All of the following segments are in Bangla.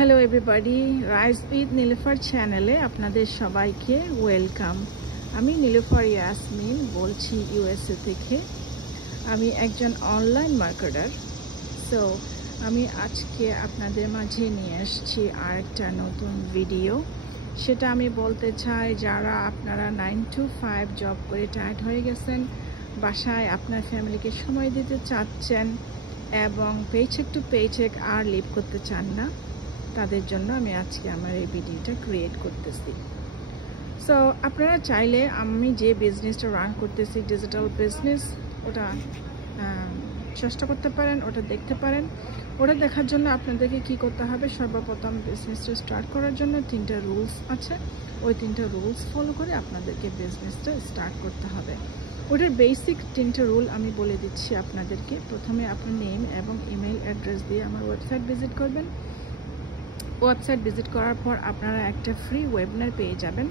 Hello everybody, rice with Nilufar চ্যানেলে আপনাদের সবাইকে ওয়েলকাম। আমি নীলুফার ইয়াসমিন বলছি ইউএসএ থেকে। আমি একজন অনলাইন মার্কেটার। সো আমি আজকে আপনাদের মাঝে নিয়ে এসেছি আরেকটা নতুন ভিডিও। সেটা আমি বলতে চাই, যারা আপনারা 9 to 5 জব করে টায়ার্ড হয়ে গেছেন, বাসায় আপনার ফ্যামিলিকে সময় দিতে চাচ্ছেন এবং পেচেক টু পেচেক আর লিভ করতে চান না, তাদের জন্য আমি আজকে আমার এই ভিডিওটা ক্রিয়েট করতেছি। সো আপনারা চাইলে আমি যে বিজনেসটা রান করতেছি, ডিজিটাল বিজনেস, ওটা চেষ্টা করতে পারেন, ওটা দেখতে পারেন। ওটা দেখার জন্য আপনাদেরকে কি করতে হবে, সর্বপ্রথম বিজনেসটা স্টার্ট করার জন্য 3টা রুলস আছে। ওই 3টা রুলস ফলো করে আপনাদেরকে বিজনেসটা স্টার্ট করতে হবে। ওটার বেসিক 3টা রুল আমি বলে দিচ্ছি আপনাদেরকে। প্রথমে আপনার নেম এবং ইমেল অ্যাড্রেস দিয়ে আমার ওয়েবসাইট ভিজিট করবেন। ওয়েবসাইট ভিজিট করার পর আপনারা একটা ফ্রি ওয়েবিনার পেয়ে যাবেন।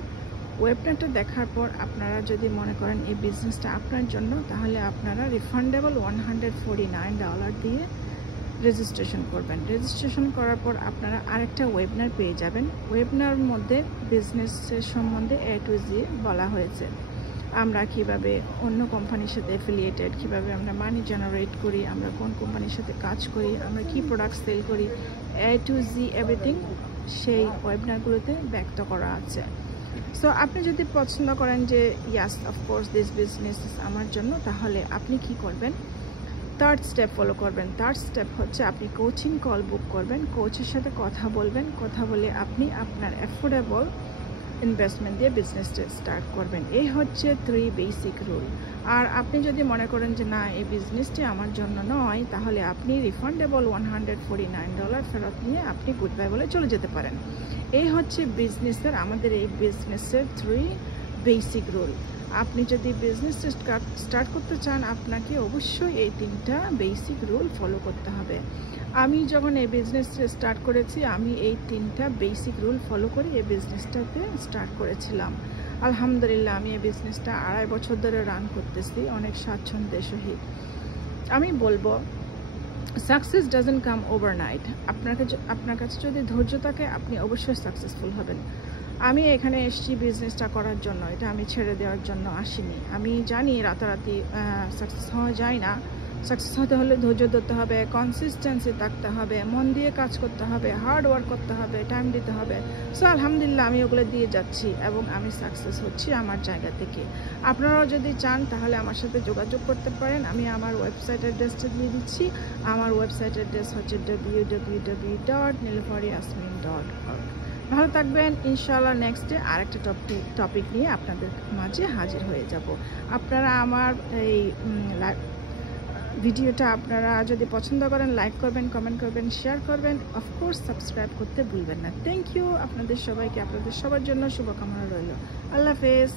ওয়েবিনারটা দেখার পর আপনারা যদি মনে করেন এই বিজনেসটা আপনার জন্য, তাহলে আপনারা রিফান্ডেবল $149 দিয়ে রেজিস্ট্রেশন করবেন। রেজিস্ট্রেশন করার পর আপনারা আরেকটা ওয়েবিনার পেয়ে যাবেন। ওয়েবিনার মধ্যে বিজনেসের সম্বন্ধে A to Z বলা হয়েছে। আমরা কিভাবে অন্য কোম্পানির সাথে অ্যাফিলিয়েটেড, কিভাবে আমরা মানি জেনারেট করি, আমরা কোন কোম্পানির সাথে কাজ করি, আমরা কি প্রোডাক্ট সেল করি, A to Z এভরিথিং সেই ওয়েবিনারগুলোতে ব্যক্ত করা আছে। সো আপনি যদি পছন্দ করেন যে ইয়াস অফকোর্স দিস বিজনেস আমার জন্য, তাহলে আপনি কি করবেন, 3rd স্টেপ ফলো করবেন। 3rd স্টেপ হচ্ছে আপনি কোচিং কল বুক করবেন, কোচের সাথে কথা বলবেন, কথা বলে আপনি আপনার অ্যাফোর্ডেবল ইনভেস্টমেন্ট দিয়ে বিজনেসটা স্টার্ট করবেন। এই হচ্ছে 3 বেসিক রুল। আর আপনি যদি মনে করেন যে না, এই বিজনেসটি আমার জন্য নয়, তাহলে আপনি রিফান্ডেবল $149 ফেরত নিয়ে আপনি গুড বাই বলে চলে যেতে পারেন। এই হচ্ছে বিজনেসের, আমাদের এই বিজনেসের 3 বেসিক রুল। আপনি যদি বিজনেসটা স্টার্ট করতে চান, আপনাকে অবশ্যই এই 3টা বেসিক রুল ফলো করতে হবে। আমি যখন এই বিজনেসটা স্টার্ট করেছি, আমি এই 3টা বেসিক রুল ফলো করে এই বিজনেসটাতে স্টার্ট করেছিলাম। আলহামদুলিল্লাহ, আমি এই বিজনেসটা 2.5 বছর ধরে রান করতেছি অনেক স্বাচ্ছন্দ্যের সহিত। আমি বলবো, সাকসেস ডাজন্ট কাম ওভারনাইট। আপনার কাছে যদি ধৈর্য থাকে, আপনি অবশ্যই সাকসেসফুল হবেন। আমি এখানে এসেছি বিজনেসটা করার জন্য, এটা আমি ছেড়ে দেওয়ার জন্য আসিনি। আমি জানি রাতারাতি সাকসেস হওয়া যায় না। সাকসেস হতে হলে ধৈর্য ধরতে হবে, কনসিস্টেন্সি থাকতে হবে, মন দিয়ে কাজ করতে হবে, হার্ড ওয়ার্ক করতে হবে, টাইম দিতে হবে। সো আলহামদুলিল্লাহ, আমি ওগুলো দিয়ে যাচ্ছি এবং আমি সাকসেস হচ্ছি আমার জায়গা থেকে। আপনারাও যদি চান তাহলে আমার সাথে যোগাযোগ করতে পারেন। আমি আমার ওয়েবসাইট অ্যাড্রেসটা দিয়ে দিচ্ছি। আমার ওয়েবসাইট অ্যাড্রেস হচ্ছে www.niluffaryasmin.org। ভালো থাকবেন। ইনশাআল্লাহ নেক্সট ডে আরেকটা টপিক নিয়ে আপনাদের মাঝে হাজির হয়ে যাব। আপনারা আমার এই ভিডিওটা আপনারা যদি পছন্দ করেন, লাইক করবেন, কমেন্ট করবেন, শেয়ার করবেন, অফকোর্স সাবস্ক্রাইব করতে ভুলবেন না। থ্যাংক ইউ আপনাদের সবাইকে। আপনাদের সবার জন্য শুভকামনা রইল। আল্লাহ হাফেজ।